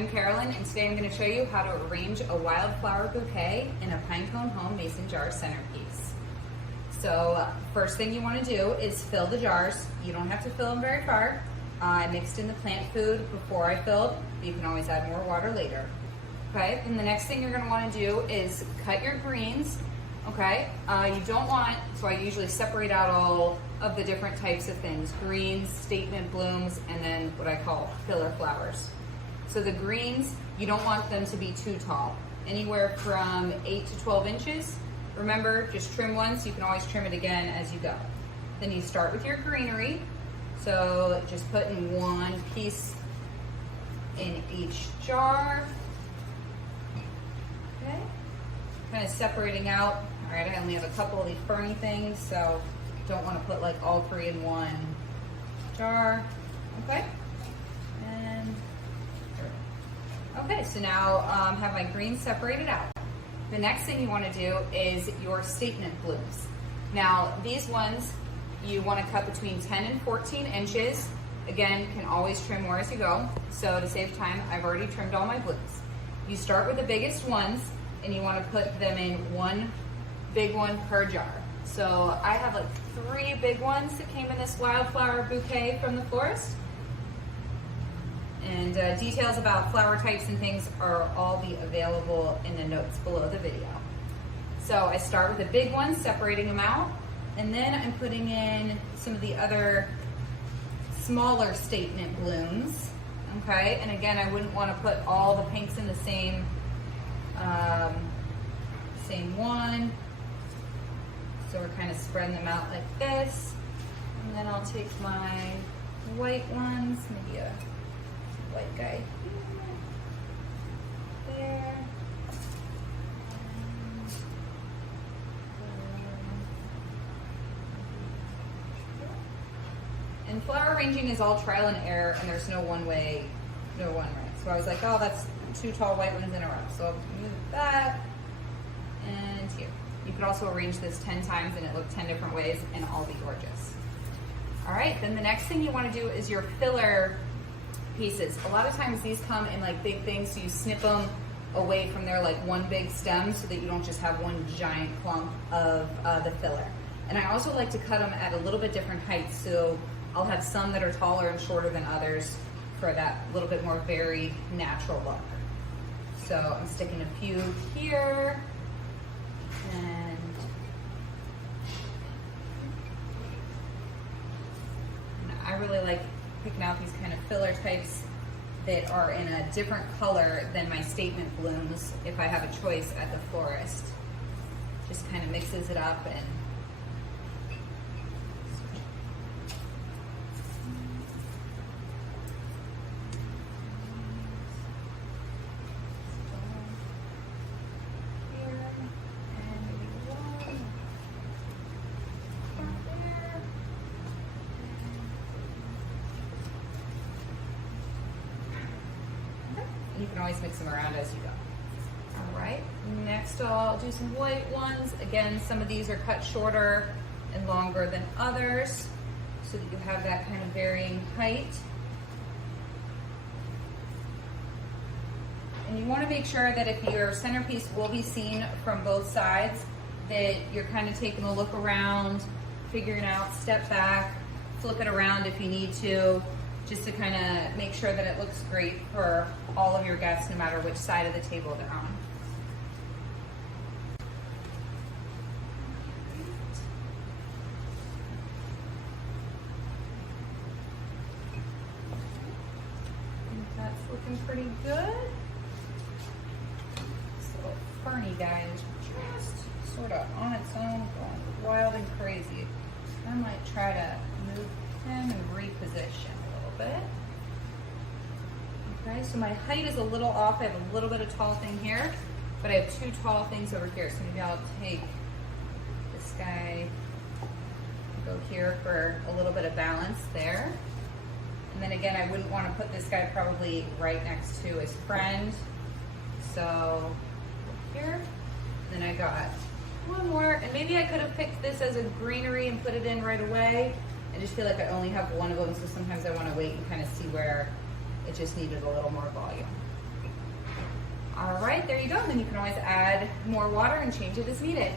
I'm Carolyn, and today I'm going to show you how to arrange a wildflower bouquet in a Pinecone Home mason jar centerpiece. So first thing you want to do is fill the jars. You don't have to fill them very far. I mixed in the plant food before I filled. You can always add more water later. Okay, and the next thing you're going to want to do is cut your greens. Okay, you don't want, so I usually separate out all of the different types of things: greens, statement blooms, and then what I call filler flowers. So the greens, you don't want them to be too tall, anywhere from 8 to 12 inches. Remember, just trim once, you can always trim it again as you go. Then you start with your greenery. So just putting one piece in each jar. Okay, kind of separating out. All right, I only have a couple of these ferny things, so don't want to put like all three in one jar. Okay, and okay, so now have my greens separated out. The next thing you want to do is your statement blooms. Now these ones you want to cut between 10 and 14 inches. Again, can always trim more as you go. So to save time, I've already trimmed all my blooms. You start with the biggest ones and you want to put them in one big one per jar. So I have like 3 big ones that came in this wildflower bouquet from the florist. And details about flower types and things are all be available in the notes below the video. So I start with the big ones, separating them out, and then I'm putting in some of the other smaller statement blooms. Okay, and again, I wouldn't want to put all the pinks in the same one. So we're kind of spreading them out like this. And then I'll take my white ones, maybe a white guy here, there. And flower arranging is all trial and error, and there's no one way, no one right. So I was like, oh, that's 2 tall white ones in a row. So I'll move that and here. You could also arrange this 10 times and it look 10 different ways and all be gorgeous. All right, then the next thing you want to do is your filler pieces. A lot of times these come in like big things, so you snip them away from their like one big stem so that you don't just have one giant clump of the filler. And I also like to cut them at a little bit different heights, so I'll have some that are taller and shorter than others for that little bit more varied natural look. So I'm sticking a few here, and I really like picking out these kind of filler types that are in a different color than my statement blooms if I have a choice at the florist. Just kind of mixes it up and you can always mix them around as you go. All right, next I'll do some white ones. Again, some of these are cut shorter and longer than others so that you have that kind of varying height. And you want to make sure that if your centerpiece will be seen from both sides, that you're kind of taking a look around, figuring out, step back, flip it around if you need to, just to kind of make sure that it looks great for all of your guests, no matter which side of the table they're on. I think that's looking pretty good. This little ferny guy is just sort of on its own, going wild and crazy. I might try to move him and reposition a little bit. Okay, so my height is a little off. I have a little bit of tall thing here, but I have 2 tall things over here. So maybe I'll take this guy, go here for a little bit of balance there. And then again, I wouldn't want to put this guy probably right next to his friend. So here, then I got one more, and maybe I could have picked this as a greenery and put it in right away. I just feel like I only have one of them, so sometimes I want to wait and kind of see where it just needed a little more volume. All right, there you go. Then you can always add more water and change it as needed.